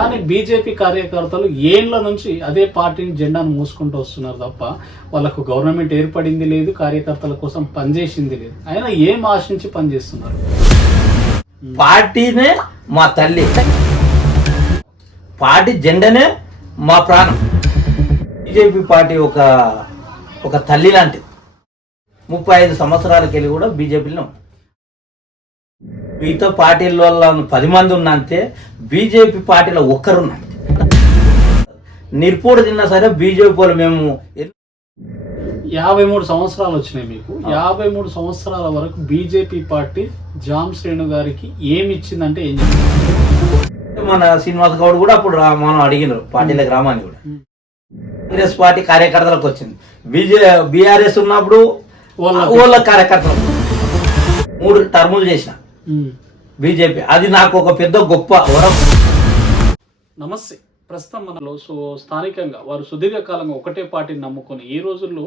కానీ బీజేపీ కార్యకర్తలు ఏండ్ల నుంచి అదే పార్టీని జెండాను మూసుకుంటూ వస్తున్నారు తప్ప వాళ్ళకు గవర్నమెంట్ ఏర్పడింది లేదు కార్యకర్తల కోసం పనిచేసింది లేదు. అయినా ఏం ఆశించి పనిచేస్తున్నారు? పార్టీనే మా తల్లి. పార్టీ జెండానే మా ప్రాణం. బీజేపీ పార్టీ ఒక ఒక తల్లి లాంటిది. ముప్పై ఐదు సంవత్సరాలకెళ్ళి కూడా బీజేపీలో మిగతా పార్టీల పది మంది ఉన్నంతే బీజేపీ పార్టీలో ఒక్కరున్నారు నిర్పూడ తిన్నా సరే బీజేపీ వాళ్ళు మేము యాభై మూడు సంవత్సరాలు వచ్చినాయి మీకు. యాభై మూడు సంవత్సరాల వరకు బీజేపీ పార్టీ జామ్ శ్రేణు గారికి ఏమి ఇచ్చిందంటే ఏం మన శ్రీనివాస్ గౌడ్ కూడా అప్పుడు మనం అడిగినారు పార్టీల గ్రామాన్ని కూడా. కాంగ్రెస్ పార్టీ కార్యకర్తలకు వచ్చింది. బీజే బీఆర్ఎస్ ఉన్నప్పుడు వాళ్ళ- కార్యకర్తలు మూడు టర్ములు చేసిన. బీజేపీ. అది నాకు ఒక పెద్ద గొప్ప వరం. నమస్తే. ప్రస్తుతం మనలో సో స్థానికంగా వారు సుదీర్ఘకాలంగా ఒకటే పార్టీని నమ్ముకొని ఈ రోజుల్లో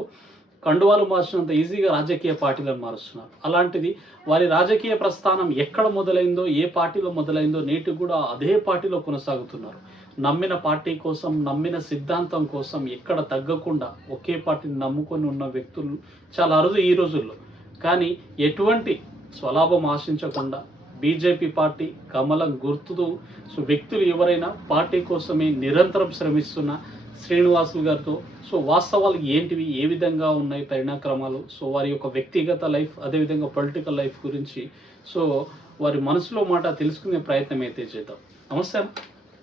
కండువాలు మార్చినంత ఈజీగా రాజకీయ పార్టీలను మారుస్తున్నారు. అలాంటిది వారి రాజకీయ ప్రస్థానం ఎక్కడ మొదలైందో ఏ పార్టీలో మొదలైందో నేటి కూడా అదే పార్టీలో కొనసాగుతున్నారు. నమ్మిన పార్టీ కోసం నమ్మిన సిద్ధాంతం కోసం ఎక్కడ తగ్గకుండా ఒకే పార్టీని నమ్ముకొని ఉన్న వ్యక్తులు చాలా అరుదు ఈ రోజుల్లో. కానీ ఎటువంటి స్వలాభం ఆశించకుండా బీజేపీ పార్టీ కమలం గుర్తుతో సో వ్యక్తులు ఎవరైనా పార్టీ కోసమే నిరంతరం శ్రమిస్తున్న శ్రీనివాసులు గారితో సో వాస్తవాలు ఏంటివి ఏ విధంగా ఉన్నాయి పరిణాక్రమాలు సో వారి యొక్క వ్యక్తిగత లైఫ్ అదేవిధంగా పొలిటికల్ లైఫ్ గురించి సో వారి మనసులో మాట తెలుసుకునే ప్రయత్నం అయితే చేద్దాం. నమస్తే.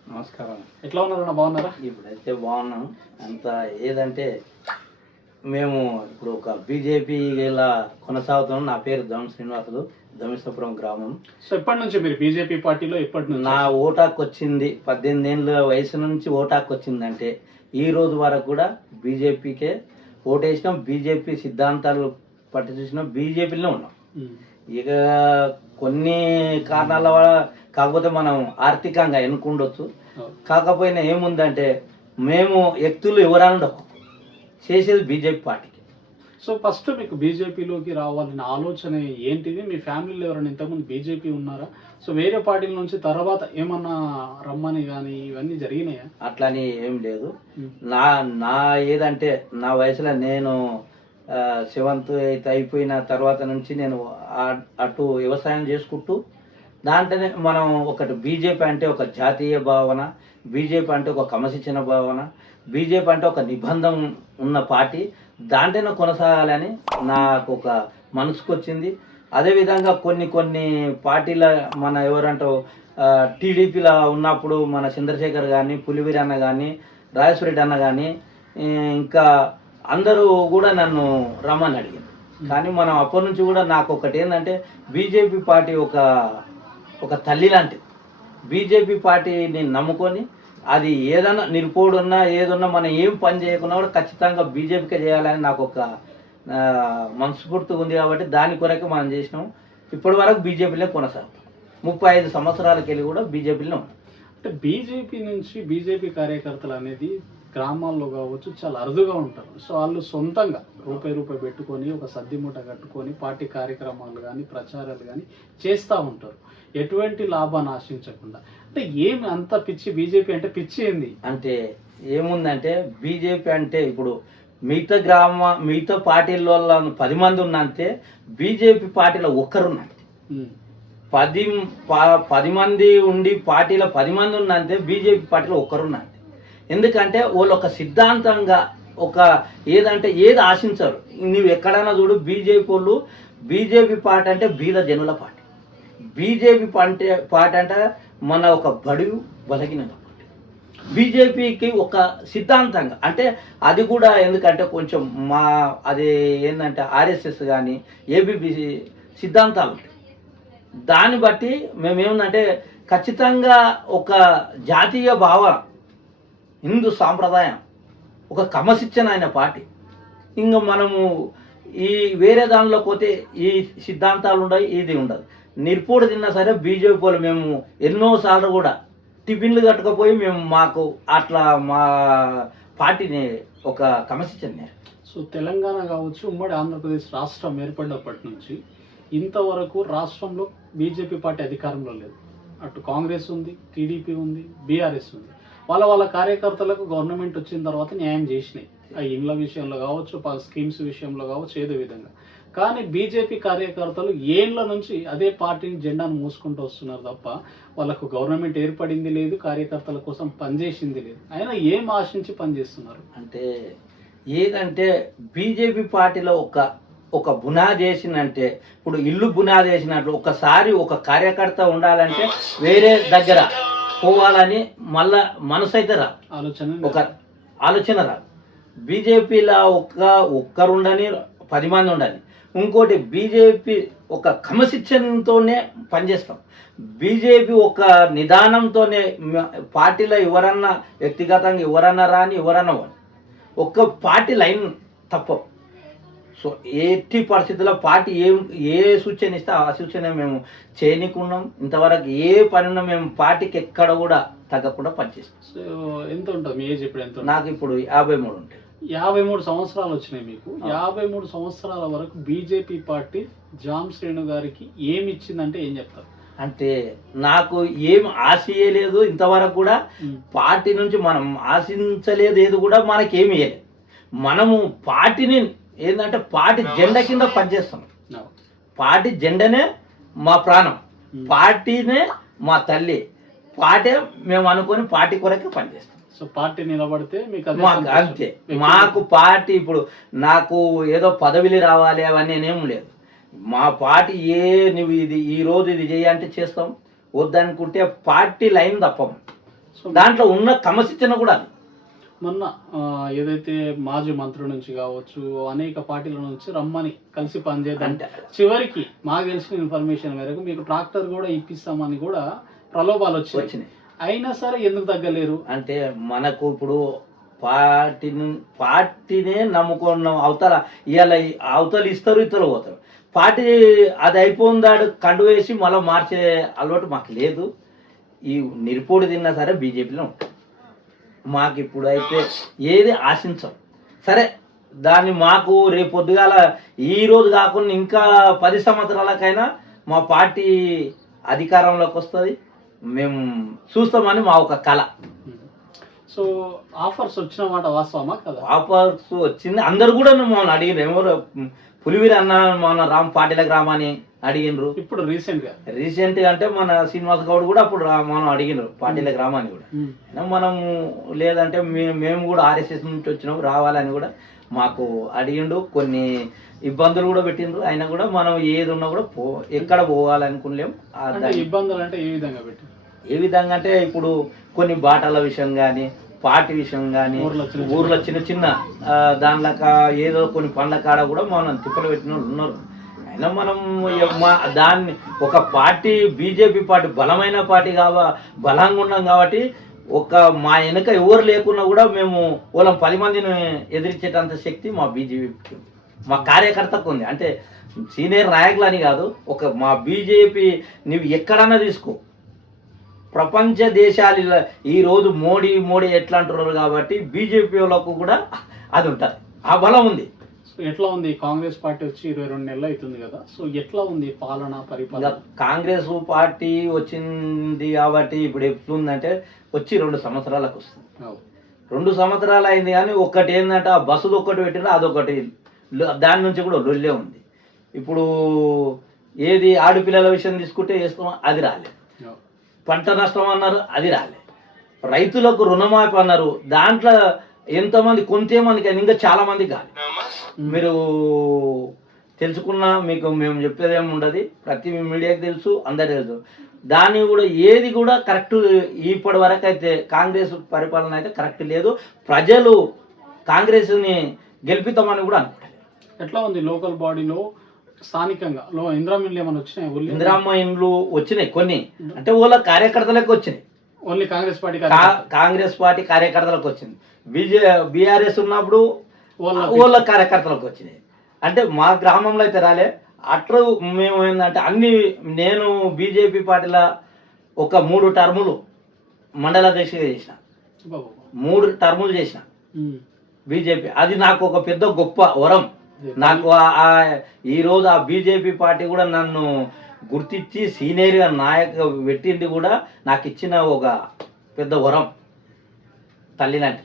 నమస్కారం. ఎట్లా ఉన్నారన్న బాగున్నారా? ఇప్పుడైతే బాగున్నాం. అంత ఏదంటే మేము ఇప్పుడు ఒక బీజేపీ ఇలా కొనసాగుతున్నాం. నా పేరు దమ్ శ్రీనివాసులు దమిస్తాపురం గ్రామం. సో ఎప్పటి నుంచి మీరు బీజేపీ పార్టీలో ఎప్పటి నుంచి? నా ఓటాకు వచ్చింది పద్దెనిమిది ఏళ్ళ వయసు నుంచి ఓటాకు వచ్చిందంటే ఈ రోజు వరకు కూడా బీజేపీకే ఓటేసినాం. బీజేపీ సిద్ధాంతాలు పట్టి చూసినాం. బీజేపీలో ఉన్నాం. ఇక కొన్ని కారణాల వల్ల కాకపోతే మనం ఆర్థికంగా ఎన్నుకుండొచ్చు. కాకపోయినా ఏముందంటే మేము వ్యక్తులు ఎవరన్నా చేసేది బీజేపీ పార్టీకి. సో ఫస్ట్ మీకు బీజేపీలోకి రావాలనే ఆలోచన ఏంటిది? మీ ఫ్యామిలీలో ఎవరైనా ఇంతకుముందు బీజేపీ ఉన్నారా? సో వేరే పార్టీల నుంచి తర్వాత ఏమన్నా రమ్మని కానీ ఇవన్నీ జరిగినాయా? అట్లని ఏం లేదు. నా నా ఏదంటే నా వయసులో నేను సెవెంత్ ఎయిత్ అయిపోయిన తర్వాత నుంచి నేను అటు వ్యవసాయం చేసుకుంటూ దాంట్లోనే మనం ఒకటి బీజేపీ అంటే ఒక జాతీయ భావన బీజేపీ అంటే ఒక క్రమశిక్షణ భావన బీజేపీ అంటే ఒక నిబంధన ఉన్న పార్టీ దాంట్లోనే కొనసాగాలని నాకు ఒక మనసుకు వచ్చింది. అదేవిధంగా కొన్ని కొన్ని పార్టీల మన ఎవరంటో టీడీపీలో ఉన్నప్పుడు మన చంద్రశేఖర్ కానీ పులివీరి అన్న కానీ రాజేశ్వరెడ్డి అన్న కానీ ఇంకా అందరూ కూడా నన్ను రమ్మని అడిగారు. కానీ మనం అప్పటి నుంచి కూడా నాకు ఒకటి ఏంటంటే బీజేపీ పార్టీ ఒక ఒక తల్లి లాంటిది. బీజేపీ పార్టీని నమ్ముకొని అది ఏదన్నా నిరుపోడున్నా ఏదున్నా మనం ఏం పని చేయకున్నా కూడా ఖచ్చితంగా బీజేపీకే చేయాలని నాకు ఒక మనస్ఫూర్తి ఉంది కాబట్టి దాని కొరకు మనం చేసినాం. ఇప్పటి వరకు బీజేపీలో కొనసాగుతాం. ముప్పై ఐదు సంవత్సరాలకి వెళ్ళి కూడా బీజేపీలో అంటే బీజేపీ నుంచి బీజేపీ కార్యకర్తలు అనేది గ్రామాల్లో కావచ్చు చాలా అరుదుగా ఉంటారు. సో వాళ్ళు సొంతంగా రూపాయి రూపాయి పెట్టుకొని ఒక సద్ది మూట కట్టుకొని పార్టీ కార్యక్రమాలు కానీ ప్రచారాలు కానీ చేస్తూ ఉంటారు. ఎటువంటి లాభాన్ని ఆశించకుండా. అంటే ఏమి అంత పిచ్చి బీజేపీ అంటే పిచ్చి ఏంది? అంటే ఏముందంటే బీజేపీ అంటే ఇప్పుడు మిగతా గ్రామ మిగతా పార్టీల పది మంది ఉన్నంతే బీజేపీ పార్టీలో ఒక్కరున్నారు. ఉమ్. పది ప- పది మంది ఉండి పార్టీలో పది మంది ఉన్నంతే బీజేపీ పార్టీలో ఒక్కరున్నారు. ఎందుకంటే వాళ్ళు ఒక సిద్ధాంతంగా ఒక ఏదంటే ఏది ఆశించరు. నువ్వు ఎక్కడైనా చూడు బీజేపీ వాళ్ళు బీజేపీ పార్టీ అంటే బీద జనుల పార్టీ. బీజేపీ పార్టీ పార్టీ అంటే మన ఒక బడుగు బలగిన పార్టీ. బీజేపీకి ఒక సిద్ధాంతంగా అంటే అది కూడా ఎందుకంటే కొంచెం మా అది ఏంటంటే ఆర్ఎస్ఎస్ కానీ ఏబిబిసి సిద్ధాంతాలు ఉంటాయి. దాన్ని బట్టి మేమేందంటే ఖచ్చితంగా ఒక జాతీయ భావన హిందూ సాంప్రదాయం. ఒక క్రమశిక్షణ ఆయన పార్టీ. ఇంకా మనము ఈ వేరే దానిలో పోతే ఈ సిద్ధాంతాలు ఉండవు ఇది ఉండదు. నిర్పూడ తిన్నా సరే బీజేపీ వాళ్ళు మేము ఎన్నోసార్లు కూడా టిఫిన్లు కట్టుకపోయి మేము మాకు అట్లా మా పార్టీని ఒక క్రమశిక్షణ సో తెలంగాణ కావచ్చు ఉమ్మడి ఆంధ్రప్రదేశ్ రాష్ట్రం ఏర్పడినప్పటి నుంచి ఇంతవరకు రాష్ట్రంలో బీజేపీ పార్టీ అధికారంలో లేదు. అటు కాంగ్రెస్ ఉంది టీడీపీ ఉంది బీఆర్ఎస్ ఉంది. వాళ్ళ వాళ్ళ కార్యకర్తలకు గవర్నమెంట్ వచ్చిన తర్వాత న్యాయం చేసినాయి. ఆ ఇండ్ల విషయంలో కావచ్చు స్కీమ్స్ విషయంలో కావచ్చు ఏదో విధంగా. కానీ బీజేపీ కార్యకర్తలు ఏండ్ల నుంచి అదే పార్టీని జెండాను మూసుకుంటూ వస్తున్నారు తప్ప వాళ్ళకు గవర్నమెంట్ ఏర్పడింది లేదు కార్యకర్తల కోసం పనిచేసింది లేదు. అయినా ఏం ఆశించి పనిచేస్తున్నారు? అంటే ఏదంటే బీజేపీ పార్టీలో ఒక ఒక బునాది వేసిందంటే ఇప్పుడు ఇల్లు బునాది వేసినట్లు ఒకసారి ఒక కార్యకర్త ఉండాలంటే వేరే దగ్గర. పోవాలని మళ్ళా మనసు అయితే రా. ఆలోచన ఒక ఆలోచన రా. బీజేపీలో ఒక్క ఒక్కరుండని పది మంది ఉండాలి. ఇంకోటి బీజేపీ ఒక క్రమశిక్షణతోనే పనిచేస్తాం. బీజేపీ ఒక నిదానంతోనే పార్టీలో ఎవరన్నా వ్యక్తిగతంగా ఎవరన్నా రాని ఎవరన్నా. ఒక్క పార్టీ లైన్ తప్ప. సో ఎట్టి పరిస్థితుల్లో పార్టీ ఏం ఏ సూచన ఇస్తే ఆ సూచన మేము చేయనీకున్నాం. ఇంతవరకు ఏ పని ఉన్నా మేము పార్టీకి ఎక్కడ కూడా తగ్గకుండా పనిచేస్తాం. సో ఎంత ఉంటుంది మీ ఏజ్ ఇప్పుడు ఎంత? నాకు ఇప్పుడు యాభై మూడు ఉంటాయి. యాభై మూడు సంవత్సరాలు వచ్చినాయి మీకు. యాభై మూడు సంవత్సరాల వరకు బీజేపీ పార్టీ జామ్ శ్రేణు గారికి ఏమి ఇచ్చిందంటే ఏం చెప్తారు? అంటే నాకు ఏం ఆశయలేదు ఇంతవరకు కూడా. పార్టీ నుంచి మనం ఆశించలేదు ఏది కూడా మనకేమి మనము పార్టీని ఏంటంటే పార్టీ జెండా కింద పనిచేస్తాం. పార్టీ జెండానే మా ప్రాణం. పార్టీనే మా తల్లి. పార్టీ మేము అనుకొని పార్టీ కొరకే పనిచేస్తాం. సో పార్టీ నిలబడితే మీకు. అంతే. మాకు పార్టీ ఇప్పుడు నాకు ఏదో పదవిలు రావాలి అవన్నీ ఏం లేదు. మా పార్టీ ఏ నువ్వు ఇది ఈ రోజు ఇది చేయంటే చేస్తాం. వద్దనుకుంటే పార్టీ లైన్ తప్పం. సో దాంట్లో ఉన్న క్రమశిక్షణ కూడా అది. మొన్న ఏదైతే మాజీ మంత్రుల నుంచి కావచ్చు అనేక పార్టీల నుంచి రమ్మని కలిసి పనిచేద్దాం. అంటే చివరికి మాకు తెలిసిన ఇన్ఫర్మేషన్ మేరకు మీకు ట్రాక్టర్ కూడా ఇప్పిస్తామని కూడా ప్రలోభాలు వచ్చాయి వచ్చినాయి. అయినా సరే ఎందుకు తగ్గలేరు? అంటే మనకు ఇప్పుడు పార్టీని పార్టీనే నమ్ముకున్నాం అవతల ఇవాళ అవతల ఇస్తారు ఇతరులు పోతారు. పార్టీ అది అయిపోయిందాడు కండు వేసి మళ్ళీ మార్చే అలవాటు మాకు లేదు. ఈ నిరుపోడు తిన్నా సరే బీజేపీలో ఉంటాం మాకు ఇప్పుడు అయితే ఏది ఆశించం. సరే దాన్ని మాకు రేపు పొద్దుగాల ఈ రోజు కాకుండా ఇంకా పది సంవత్సరాలకైనా మా పార్టీ అధికారంలోకి వస్తుంది. మేము చూస్తామని మా ఒక కళ సో ఆఫర్స్ వచ్చిన మాట వాస్తవమా కదా? ఆఫర్స్ వచ్చింది. అందరు కూడా మమ్మల్ని అడిగినారు ఎవరు పులివీర అన్న మన రామ్ పాటిలకు రామని అడిగినరు ఇప్పుడు రీసెంట్గా రీసెంట్ అంటే మన శ్రీనివాస్ గౌడ్ కూడా అప్పుడు మనం అడిగినారు పాటిలకు రామని కూడా. మనము లేదంటే మేము మేము కూడా ఆర్ఎస్ఎస్ నుంచి వచ్చినాం రావాలని కూడా మాకు అడిగిండు. కొన్ని ఇబ్బందులు కూడా పెట్టిండ్రు. అయినా కూడా మనం ఏది ఉన్నా కూడా పో ఎక్కడ దాన్ని- ఇబ్బందులు అంటే ఏ విధంగా పెట్టి ఏ విధంగా అంటే ఇప్పుడు కొన్ని బాటల విషయం కానీ పార్టీ విషయం కానీ ఊర్లో చిన్న చిన్న- దానిలక ఏదో కొన్ని పండ్ల కాడ కూడా మనం తిప్పలు పెట్టిన వాళ్ళు ఉన్నారు. మనం దాన్ని ఒక పార్టీ బీజేపీ పార్టీ బలమైన పార్టీ కాబ బలంగా ఉన్నాం కాబట్టి ఒక మా వెనుక ఎవరు లేకున్నా కూడా మేము వాళ్ళం పది మందిని ఎదిరించేటంత శక్తి మా బీజేపీకి మా కార్యకర్తకు ఉంది. అంటే సీనియర్ నాయకులు అని కాదు ఒక మా బీజేపీ నువ్వు ఎక్కడన్నా తీసుకో. ప్రపంచ దేశాలు ఈ రోజు మోడీ మోడీ ఎట్లా అంటున్నారు కాబట్టి బీజేపీ వాళ్ళకు కూడా అది ఉంటుంది. ఆ బలం ఉంది. ఎట్లా ఉంది? కాంగ్రెస్ పార్టీ వచ్చి ఇరవై రెండు నెలలు అవుతుంది కదా. సో ఎట్లా ఉంది పాలన పరిపాలన? కాంగ్రెస్ పార్టీ వచ్చింది కాబట్టి ఇప్పుడు ఎట్లుందంటే వచ్చి రెండు సంవత్సరాలకు వస్తుంది. రెండు సంవత్సరాలు అయింది కానీ ఒక్కటి ఏంటంటే ఆ బస్సులు ఒక్కటి పెట్టినా అదొకటి దాని నుంచి కూడా లొల్లే ఉంది. ఇప్పుడు ఏది ఆడపిల్లల విషయం తీసుకుంటే వేస్తాం అది రాలేదు అవు. పంట నష్టం అన్నారు అది రాలే. రైతులకు రుణమాఫీ అన్నారు దాంట్లో ఎంతమంది కొంతమందికి అని ఇంకా చాలా మంది కాదు. మీరు తెలుసుకున్నా మీకు మేము చెప్పేది ఏమి ఉండదు. ప్రతి మీడియాకి తెలుసు అందరికి తెలుసు. దాన్ని కూడా ఏది కూడా కరెక్ట్ ఇప్పటి వరకు అయితే కాంగ్రెస్ పరిపాలన అయితే కరెక్ట్ లేదు. ప్రజలు కాంగ్రెస్ని గెలిపిస్తామని కూడా అనుకుంటారు ఎట్లా ఉంది లోకల్ బాడీలో స్థానికంగా? లో ఇంద్రామిన్లు ఏమైనా వచ్చినాయి? ఇందిరామ్మ ఇండ్లు వచ్చినాయి కొన్ని. అంటే వాళ్ళ కార్యకర్తలకు వచ్చినాయి. Only Congress party Congress party కార్యకర్తలకు వచ్చింది. బీజే బీఆర్ఎస్ ఉన్నప్పుడు వాళ్ళ- వాళ్ళ కార్యకర్తలకు వచ్చినాయి. అంటే మా గ్రామంలో అయితే రాలే. అట్లా మేము ఏంటంటే అన్ని నేను బీజేపీ పార్టీలో ఒక మూడు టర్ములు మండల అధ్యక్షుడిగా చేసిన. మూడు టర్ములు చేసిన. బీజేపీ అది నాకు ఒక పెద్ద గొప్ప వరం. నాకు ఆ- ఈ రోజు ఆ బీజేపీ పార్టీ కూడా నన్ను గుర్తించి సీనియర్గా నాయక పెట్టింది కూడా నాకు ఇచ్చిన ఒక పెద్ద వరం. తల్లిలాంటి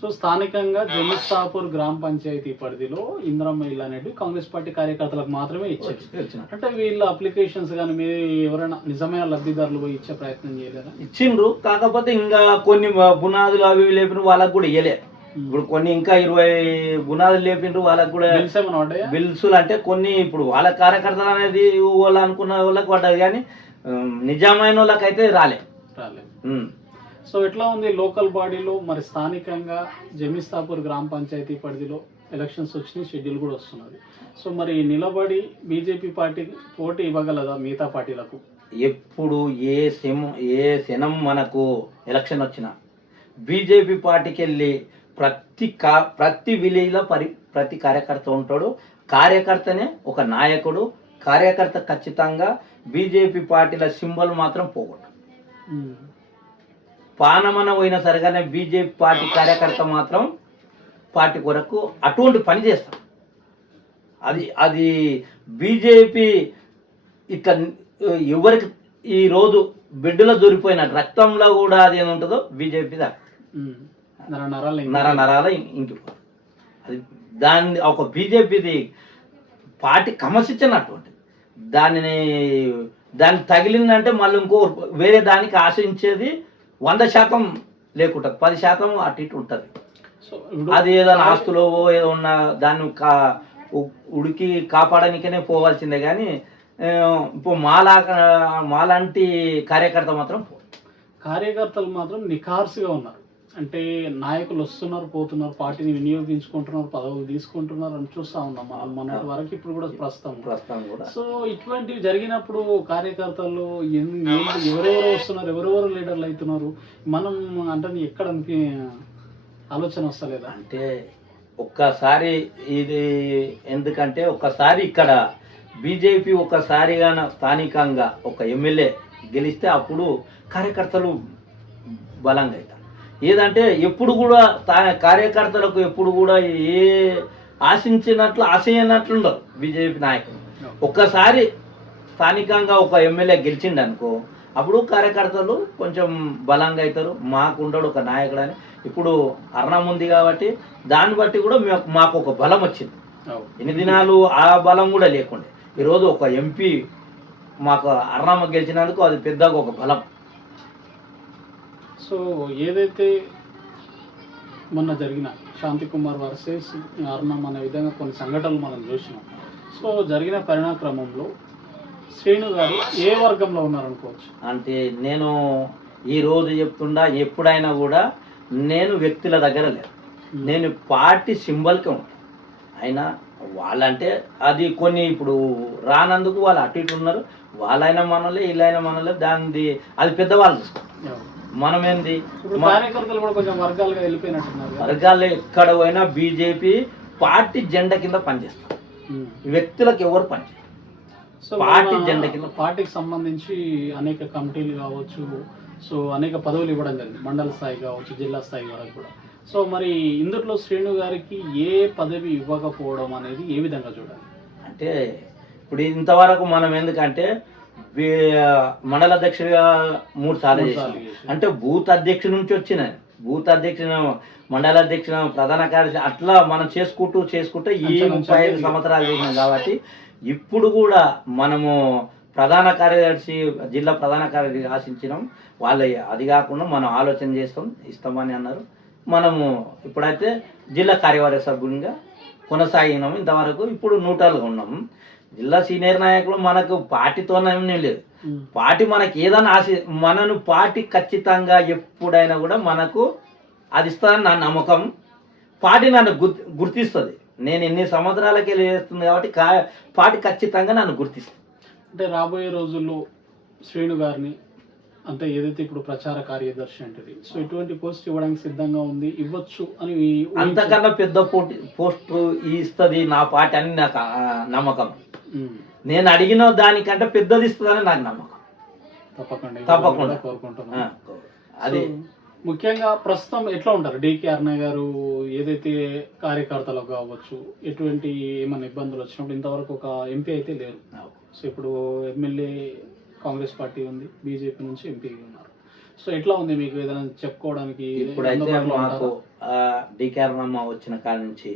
సో స్థానికంగా జమిస్తాపూర్ గ్రామ పంచాయతీ పరిధిలో ఇంద్రమ్మ ఇల్లు అనేది కాంగ్రెస్ పార్టీ కార్యకర్తలకు మాత్రమే ఇచ్చారు. అంటే వీళ్ళ అప్లికేషన్స్ కానీ మీరు ఎవరైనా నిజమైన లబ్ధిదారులు పోయి ఇచ్చే ప్రయత్నం చేయలేదా? ఇచ్చిండ్రు కాకపోతే ఇంకా కొన్ని బునాదులు అవి లేపిన వాళ్ళకు కూడా ఇవ్వలే ఇప్పుడు కొన్ని ఇంకా ఇరవై బునాదులు లేపిండ్రు వాళ్ళకు కూడా బిల్సులు అంటే కొన్ని ఇప్పుడు వాళ్ళ కార్యకర్తలు అనేది వాళ్ళు అనుకున్న వాళ్ళకి పడ్డది కానీ నిజమైన వాళ్ళకైతే రాలే. రాలేదు ఉమ్. సో ఎట్లా ఉంది లోకల్ బాడీలో మరి స్థానికంగా జమిస్తాపూర్ గ్రామ పంచాయతీ పరిధిలో ఎలక్షన్స్ వచ్చినాయి షెడ్యూల్ కూడా వస్తున్నది. సో మరి నిలబడి బీజేపీ పార్టీకి పోటీ ఇవ్వగలదా మిగతా పార్టీలకు? ఎప్పుడు ఏ సిమ్ ఏ సినం మనకు ఎలక్షన్ వచ్చినా బీజేపీ పార్టీకి వెళ్ళి ప్రతి కా ప్రతి విలేజ్లో పరి ప్రతి కార్యకర్త ఉంటాడు. కార్యకర్తనే ఒక నాయకుడు. కార్యకర్త ఖచ్చితంగా బీజేపీ పార్టీల సింబల్ మాత్రం పోగొట్టు. పానమన పోయినా సరిగానే బీజేపీ పార్టీ కార్యకర్త మాత్రం పార్టీ కొరకు అటువంటి పని చేస్తాం. అది అది బీజేపీ ఇట్లా ఎవరికి ఈ రోజు బిడ్డలో దొరికిపోయిన రక్తంలో కూడా అది ఏముంటుందో బీజేపీ దా ఉమ్. నర నరాలు ఇంకా- నర నరాల ఇంకి అది దాన్ని ఒక బీజేపీది పార్టీ కమసిచ్చినటువంటి దానిని దాన్ని తగిలిందంటే మళ్ళీ ఇంకో వేరే దానికి ఆశించేది వంద శాతం లేకుంటుంది పది శాతం అటు ఇటు ఉంటుంది. అది ఏదైనా ఆస్తులో ఏదో ఉన్న దాన్ని కా ఉడికి కాపాడడానికనే పోవాల్సిందే కానీ ఇప్పుడు మాలా మాలాంటి కార్యకర్త మాత్రం పో కార్యకర్తలు మాత్రం నిఖార్సుగా ఉన్నారు. అంటే నాయకులు వస్తున్నారు పోతున్నారు పార్టీని వినియోగించుకుంటున్నారు పదవులు తీసుకుంటున్నారు అని చూస్తా ఉన్నాం. మనం వరకు ఇప్పుడు కూడా ప్రస్తుతం ప్రస్తుతం కూడా. సో ఇటువంటివి జరిగినప్పుడు కార్యకర్తలు ఎవరెవరు వస్తున్నారు ఎవరెవరు లీడర్లు అవుతున్నారు? మనం అంటే ఎక్కడ ఆలోచన వస్తలేదా? అంటే ఒక్కసారి ఇది ఎందుకంటే ఒక్కసారి ఇక్కడ బీజేపీ ఒక్కసారిగా స్థానికంగా ఒక ఎమ్మెల్యే గెలిస్తే అప్పుడు కార్యకర్తలు బలంగా ఏదంటే ఎప్పుడు కూడా తా- కార్యకర్తలకు ఎప్పుడు కూడా ఏ ఆశించినట్లు ఆశయనట్లు ఉండరు బీజేపీ నాయకులు. ఒక్కసారి స్థానికంగా ఒక ఎమ్మెల్యే గెలిచిండు అనుకో అప్పుడు కార్యకర్తలు కొంచెం బలంగా అవుతారు మాకు ఉండడు ఒక నాయకుడు అని ఇప్పుడు అర్ణం ఉంది కాబట్టి దాన్ని బట్టి కూడా మాకు ఒక బలం వచ్చింది. ఎన్ని దినాలు ఆ బలం కూడా లేకుండే. ఈరోజు ఒక ఎంపీ మాకు అర్ణమ్మ గెలిచినందుకు అది పెద్దగా ఒక బలం. సో ఏదైతే మొన్న జరిగిన శాంతి కుమార్ వర్సెస్ అరుణం అనే విధంగా కొన్ని సంఘటనలు మనం చూసినాం. సో జరిగిన పరిణామ క్రమంలో శ్రేణు గారు ఏ వర్గంలో ఉన్నారనుకోవచ్చు? అంటే నేను ఈ రోజు చెప్తుండా ఎప్పుడైనా కూడా నేను వ్యక్తుల దగ్గర లేదు. నేను పార్టీ సింబల్కే ఉంటాను అయినా వాళ్ళంటే అది కొన్ని ఇప్పుడు రానందుకు వాళ్ళు అటు ఇటు ఉన్నారు. వాళ్ళైనా మనలే వీళ్ళైనా మనలే దానిది అది పెద్దవాళ్ళు చూసుకుంటారు అవు. మనం ఏంది ఇప్పుడు మ- కార్యకర్తలు కూడా కొంచెం వర్గాలుగా వెళ్ళిపోయినట్టున్నారు. వర్గాల్లో ఎక్కడ పోయినా బీజేపీ పార్టీ జెండా కింద పనిచేస్తారు. వ్యక్తులకు ఎవరు పనిచేస్తారు పార్టీ జెండా కింద పార్టీకి సంబంధించి అనేక కమిటీలు కావచ్చు సో అనేక పదవులు ఇవ్వడం జరిగింది మండల స్థాయి కావచ్చు జిల్లా స్థాయి వరకు కూడా సో మరి ఇందులో శ్రేణు గారికి ఏ పదవి ఇవ్వకపోవడం అనేది ఏ విధంగా చూడాలి అంటే ఇప్పుడు ఇంతవరకు మనం ఎందుకంటే మండల అధ్యక్షుడిగా మూడు సార్లు మూడు చేసాం సార్లు చేశారు. అంటే బూత్ అధ్యక్షుడి నుంచి వచ్చిన బూత్ అధ్యక్షుడు మండల అధ్యక్షుడు ప్రధాన కార్యదర్శి అట్లా మనం చేసుకుంటూ చేసుకుంటూ ఈ ముప్పై ఐదు. సంవత్సరాలు చేసినాం కాబట్టి ఇప్పుడు కూడా మనము ప్రధాన కార్యదర్శి జిల్లా ప్రధాన కార్యదర్శి ఆశించినాం. వాళ్ళు అది కాకుండా మనం ఆలోచన చేస్తాం. ఇస్తామని అన్నారు. మనము ఇప్పుడైతే జిల్లా కార్యవర్గ సభ్యునిగా కొనసాగినాము. ఇంతవరకు ఇప్పుడు నూటలుగా ఉన్నాము జిల్లా సీనియర్ నాయకులు మనకు పార్టీతోనే లేదు. పార్టీ మనకి ఏదైనా ఆశ మనను పార్టీ ఖచ్చితంగా ఎప్పుడైనా కూడా మనకు అది ఇస్తుందని నా నమ్మకం పార్టీ నన్ను గుర్ గుర్తిస్తుంది నేను ఎన్ని సంవత్సరాలకి చేస్తుంది కాబట్టి పార్టీ ఖచ్చితంగా నన్ను గుర్తిస్తుంది అంటే రాబోయే రోజుల్లో శ్రేణు గారిని అంటే ఏదైతే ఇప్పుడు ప్రచార కార్యదర్శి అంటది సో ఇటువంటి పోస్ట్ ఇవ్వడానికి సిద్ధంగా ఉంది ఇవ్వచ్చు అని అంతకన్నా పెద్ద పోటీ పోస్ట్ ఇస్తుంది నా పార్టీ అని నాకు నమ్మకం. నేను అడిగిన దానికంటే పెద్దది ఇస్తుందని నాకు నమ్మకం. తప్పకుండా తప్పకుండా. కోరుకుంటున్నాను ఆ, అది ముఖ్యంగా ప్రస్తుతం ఎట్లా ఉంటారు? డికే అర్ణయ్ గారు ఏదైతే కార్యకర్తలకు కావచ్చు ఎటువంటి ఏమైనా ఇబ్బందులు వచ్చినప్పుడు ఇంతవరకు ఒక ఎంపీ అయితే లేరు. సో ఇప్పుడు ఎమ్మెల్యే కాంగ్రెస్ పార్టీ ఉంది బీజేపీ నుంచి ఎంపీ ఉన్నారు. సో ఎట్లా ఉంది మీకు ఏదైనా చెప్పుకోవడానికి ఇప్పుడైతే అందుబాటులో మాకు ఉంటారా? డికారణమ్మ వచ్చిన కాడ నుంచి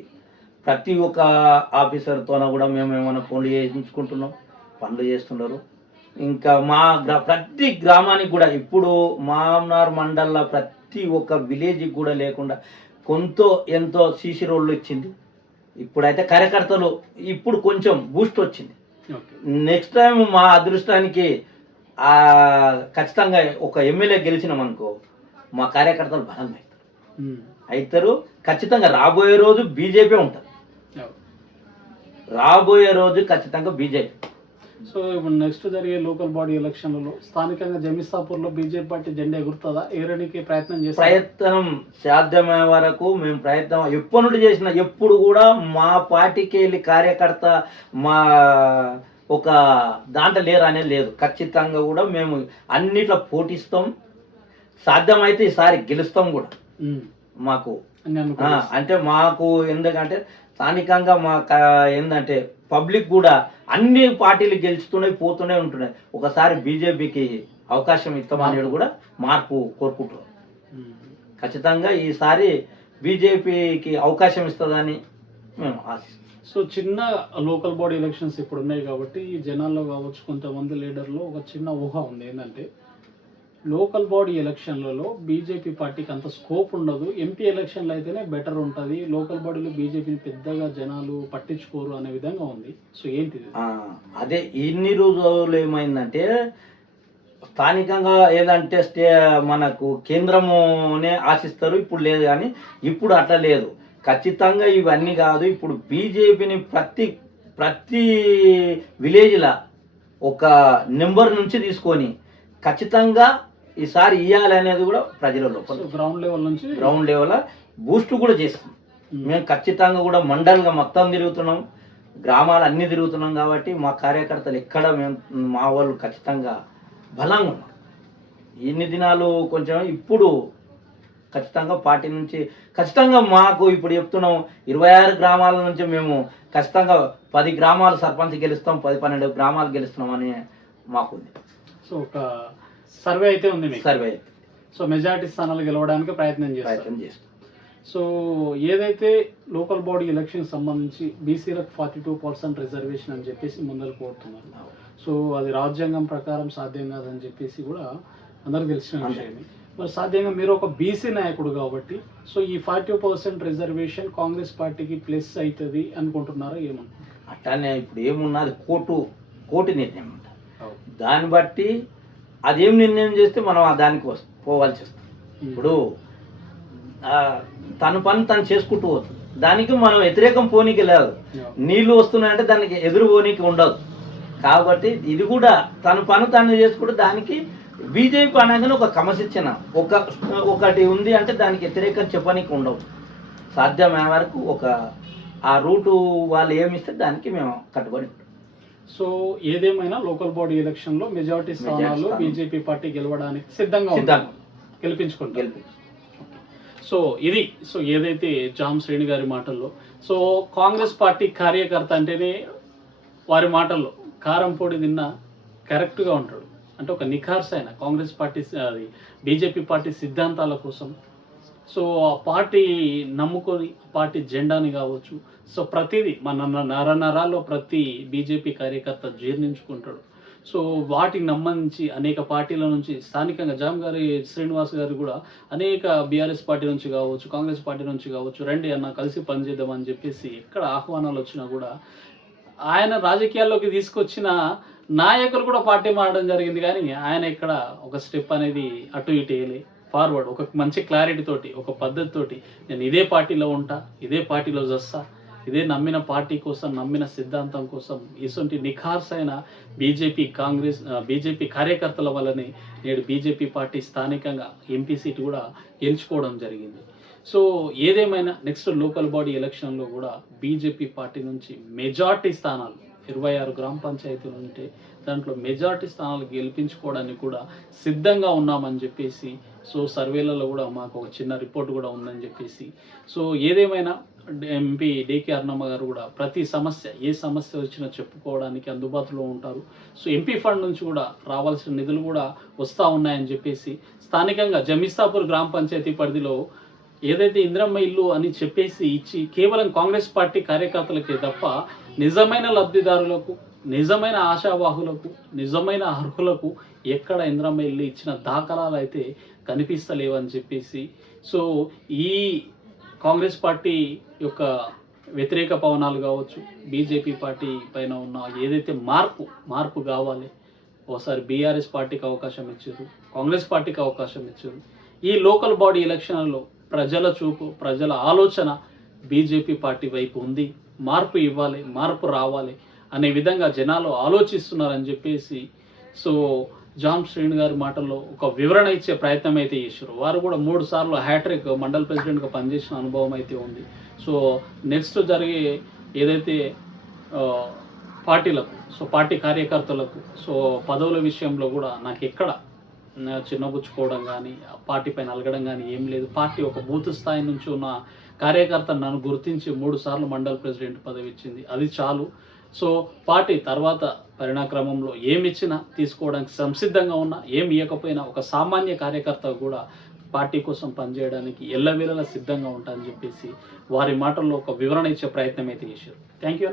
ప్రతి ఒక్క ఆఫీసర్తోన కూడా మేము ఏమైనా పనులు చేయించుకుంటున్నాం. పనులు చేస్తున్నారు. ఇంకా మా గ్రా ప్రతి గ్రామానికి కూడా ఇప్పుడు మామ్నార్ మండల్లో ప్రతి ఒక్క విలేజ్కి కూడా లేకుండా కొంత ఎంతో సీసీ రోడ్లు ఇచ్చింది. ఇప్పుడైతే కార్యకర్తలు ఇప్పుడు కొంచెం బూస్ట్ వచ్చింది. నెక్స్ట్ టైం మా అదృష్టానికి ఆ ఖచ్చితంగా ఒక ఎమ్మెల్యే గెలిచినాం అనుకో మా కార్యకర్తలు బలం అవుతారు. అవుతారు ఖచ్చితంగా రాబోయే రోజు బీజేపీ ఉంటుంది. రాబోయే రోజు ఖచ్చితంగా బీజేపీ. సో ఇప్పుడు నెక్స్ట్ జరిగే లోకల్ బాడీ ఎలక్షన్లలో స్థానికంగా జమిస్తాపూర్లో బీజేపీ పార్టీ జెండా ఎగురుతుందా? ఎగరడానికి ప్రయత్నం చేస్తారు ప్రయత్నం సాధ్యమయ్యే వరకు మేము ప్రయత్నం ఎప్పటి నుండి చేసిన ఎప్పుడు కూడా మా పార్టీకి వెళ్ళి కార్యకర్త మా ఒక దాంట్లో లేరు అనేది లేదు. ఖచ్చితంగా కూడా మేము అన్నిట్లో పోటీస్తాం. సాధ్యమైతే ఈసారి గెలుస్తాం కూడా. మాకు అంటే మాకు ఎందుకంటే స్థానికంగా మా ఏంటంటే పబ్లిక్ కూడా అన్ని పార్టీలు గెలుస్తున్నాయి పోతూనే ఉంటున్నాయి. ఒకసారి బీజేపీకి అవకాశం ఇస్తామనేది కూడా మార్పు కోరుకుంటున్నాం. ఖచ్చితంగా ఈసారి బీజేపీకి అవకాశం ఇస్తుందని మేము ఆశిస్తాం సో చిన్న లోకల్ బాడీ ఎలక్షన్స్ ఇప్పుడు ఉన్నాయి కాబట్టి ఈ జనాల్లో కావచ్చు కొంతమంది లీడర్లో ఒక చిన్న ఊహ ఉంది ఏంటంటే లోకల్ బాడీ ఎలక్షన్లలో బీజేపీ పార్టీకి అంత స్కోప్ ఉండదు. ఎంపీ ఎలక్షన్లు అయితేనే బెటర్ ఉంటుంది. లోకల్ బాడీలో బీజేపీని పెద్దగా జనాలు పట్టించుకోరు అనే విధంగా ఉంది. సో ఏంటిది? అదే ఇన్ని రోజులు ఏమైందంటే స్థానికంగా ఏదంటే స్టే మనకు కేంద్రమునే ఆశిస్తారు. ఇప్పుడు లేదు కానీ ఇప్పుడు అట్లా లేదు. ఖచ్చితంగా ఇవన్నీ కాదు. ఇప్పుడు బీజేపీని ప్రతి ప్రతి విలేజ్లో ఒక నెంబర్ నుంచి తీసుకొని ఖచ్చితంగా ఈసారి ఇవ్వాలి అనేది కూడా ప్రజల లోపల గ్రౌండ్ లెవెల్ నుంచి గ్రౌండ్ లెవెల్ బూస్ట్ కూడా చేస్తాం. మేము. ఖచ్చితంగా కూడా మండల్గా మొత్తం తిరుగుతున్నాం. గ్రామాలు అన్నీ తిరుగుతున్నాం కాబట్టి మా కార్యకర్తలు ఎక్కడ మేము మా వాళ్ళు ఖచ్చితంగా బలంగా ఉన్నారు ఎన్ని దినాలు కొంచెం ఇప్పుడు ఖచ్చితంగా పార్టీ నుంచి ఖచ్చితంగా మాకు ఇప్పుడు చెప్తున్నాం ఇరవై ఆరు గ్రామాల నుంచి మేము ఖచ్చితంగా పది గ్రామాలు సర్పంచ్ గెలుస్తాం పది పన్నెండు గ్రామాలు గెలుస్తున్నాం అని మాకుంది. సో ఒక సర్వే అయితే ఉంది మీకు. సర్వే సో మెజారిటీ స్థానాలు గెలవడానికి ప్రయత్నం చేస్తారు ప్రయత్నం చేస్తాం. సో ఏదైతే లోకల్ బాడీ ఎలక్షన్ సంబంధించి బీసీలకు ఫార్టీ టూ పర్సెంట్ రిజర్వేషన్ అని చెప్పేసి ముందర కోరుతున్నారు సో అది రాజ్యాంగం ప్రకారం సాధ్యం కాదని చెప్పేసి కూడా అందరికి తెలిసిన. విషయమే. మరి సాధ్యంగా మీరు ఒక బీసీ నాయకుడు కాబట్టి సో ఈ ఫార్టీ పర్సెంట్ రిజర్వేషన్ కాంగ్రెస్ పార్టీకి ప్లస్ అవుతుంది అనుకుంటున్నారా ఏమనుకుంటున్నారు? అట్లానే ఇప్పుడు ఏమున్నది కోర్టు కోర్టు నిర్ణయం దాన్ని బట్టి అదేం నిర్ణయం చేస్తే మనం దానికి పోవాల్సి వస్తుంది. ఇప్పుడు తన పని తను చేసుకుంటూ పోతుంది. దానికి మనం వ్యతిరేకం పోనీకి లేదు. నీళ్ళు వస్తున్నాయంటే దానికి ఎదురు పోనీకి ఉండదు. కాబట్టి ఇది కూడా తన పని తను చేసుకుంటూ దానికి బీజేపీ అనగానే ఒక క్రమశిక్షణ. ఒక ఒకటి ఉంది అంటే దానికి వ్యతిరేకం చెప్పనీకి ఉండవు. సాధ్యమైన వరకు ఒక ఆ రూటు వాళ్ళు ఏమిస్తే దానికి మేము కట్టుబడి ఉంటాం. సో ఏదేమైనా లోకల్ బాడీ ఎలక్షన్లో మెజారిటీ స్థానాలు స్థానం. బీజేపీ పార్టీ గెలవడానికి సిద్ధంగా ఉంది. గెలిపించుకుంటారు. గెలిపి సో ఇది సో ఏదైతే జామ్ శ్రేణి గారి మాటల్లో సో కాంగ్రెస్ పార్టీ కార్యకర్త అంటేనే వారి మాటల్లో కారం పొడి తిన్న కరెక్ట్గా ఉంటాడు. అంటే ఒక నిఖార్స్ అయిన కాంగ్రెస్ పార్టీ అది బీజేపీ పార్టీ సిద్ధాంతాల కోసం సో ఆ పార్టీ నమ్ముకొని పార్టీ జెండాని కావచ్చు. సో ప్రతిదీ మన నర నరాల్లో ప్రతి బీజేపీ కార్యకర్త జీర్ణించుకుంటాడు. సో వాటికి నమ్మించి అనేక పార్టీల నుంచి స్థానికంగా జామ్ గారి శ్రీనివాస్ గారు కూడా అనేక బీఆర్ఎస్ పార్టీ నుంచి కావచ్చు కాంగ్రెస్ పార్టీ నుంచి కావచ్చు రండి అన్న కలిసి పనిచేద్దామని చెప్పేసి ఎక్కడ ఆహ్వానాలు వచ్చినా కూడా ఆయన రాజకీయాల్లోకి తీసుకొచ్చిన నాయకులు కూడా పార్టీ మారడం జరిగింది. కానీ ఆయన ఇక్కడ ఒక స్టెప్ అనేది అటు ఇటు వేయలే. ఫార్వర్డ్ ఒక మంచి క్లారిటీ తోటి ఒక పద్ధతితోటి నేను ఇదే పార్టీలో ఉంటా ఇదే పార్టీలో జస్తా ఇదే నమ్మిన పార్టీ కోసం నమ్మిన సిద్ధాంతం కోసం ఇటువంటి నిఖార్స్ అయిన బీజేపీ కాంగ్రెస్ బీజేపీ కార్యకర్తల వల్లనే నేడు బీజేపీ పార్టీ స్థానికంగా ఎంపీ సీట్ కూడా గెలుచుకోవడం జరిగింది. సో ఏదేమైనా నెక్స్ట్ లోకల్ బాడీ ఎలక్షన్లో కూడా బీజేపీ పార్టీ నుంచి మెజార్టీ స్థానాలు ఇరవై ఆరు గ్రామ పంచాయతీలు ఉంటే దాంట్లో మెజార్టీ స్థానాలు గెలిపించుకోవడానికి కూడా సిద్ధంగా ఉన్నామని చెప్పేసి సో సర్వేలలో కూడా మాకు ఒక చిన్న రిపోర్ట్ కూడా ఉందని చెప్పేసి సో ఏదేమైనా ఎంపీ డికే అర్ణమ్మ గారు కూడా ప్రతి సమస్య ఏ సమస్య వచ్చినా చెప్పుకోవడానికి అందుబాటులో ఉంటారు. సో ఎంపీ ఫండ్ నుంచి కూడా రావాల్సిన నిధులు కూడా వస్తూ ఉన్నాయని చెప్పేసి స్థానికంగా జమిస్తాపూర్ గ్రామ పంచాయతీ పరిధిలో ఏదైతే ఇంద్రమ్మ ఇల్లు అని చెప్పేసి ఇచ్చి కేవలం కాంగ్రెస్ పార్టీ కార్యకర్తలకే తప్ప నిజమైన లబ్ధిదారులకు నిజమైన ఆశావాహులకు నిజమైన అర్హులకు ఎక్కడ ఇంద్రమ్మ ఇల్లు ఇచ్చిన దాఖలాలు అయితే కనిపిస్తలేవని చెప్పేసి సో ఈ కాంగ్రెస్ పార్టీ యొక్క వ్యతిరేక పవనాలు కావచ్చు బీజేపీ పార్టీ పైన ఉన్న ఏదైతే మార్పు మార్పు కావాలి ఒకసారి బీఆర్ఎస్ పార్టీకి అవకాశం ఇచ్చారు కాంగ్రెస్ పార్టీకి అవకాశం ఇచ్చారు ఈ లోకల్ బాడీ ఎలక్షన్లలో ప్రజల చూపు ప్రజల ఆలోచన బీజేపీ పార్టీ వైపు ఉంది. మార్పు ఇవ్వాలి మార్పు రావాలి అనే విధంగా జనాలు ఆలోచిస్తున్నారని చెప్పేసి సో జామ్ శ్రీని గారి మాటల్లో ఒక వివరణ ఇచ్చే ప్రయత్నం అయితే చేశారు. వారు కూడా మూడు సార్లు హ్యాట్రిక్ మండల్ ప్రెసిడెంట్గా పనిచేసిన అనుభవం అయితే ఉంది. సో నెక్స్ట్ జరిగే ఏదైతే పార్టీలకు సో పార్టీ కార్యకర్తలకు సో పదవుల విషయంలో కూడా నాకు ఎక్కడ చిన్నబుచ్చుకోవడం కానీ పార్టీ పైన అలగడం కానీ ఏం లేదు. పార్టీ ఒక బూత్ స్థాయి నుంచి ఉన్న కార్యకర్త నన్ను గుర్తించి మూడు సార్లు మండల్ ప్రెసిడెంట్ పదవి ఇచ్చింది. అది చాలు. సో పార్టీ తర్వాత పరిణాక్రమంలో ఏమి ఇచ్చినా తీసుకోవడానికి సంసిద్ధంగా ఉన్నా ఏమి ఇవ్వకపోయినా ఒక సామాన్య కార్యకర్త కూడా పార్టీ కోసం పనిచేయడానికి ఎల్లవేళలా సిద్ధంగా ఉంటా అని చెప్పేసి వారి మాటల్లో ఒక వివరణ ఇచ్చే ప్రయత్నం అయితే చేశారు థ్యాంక్ యూ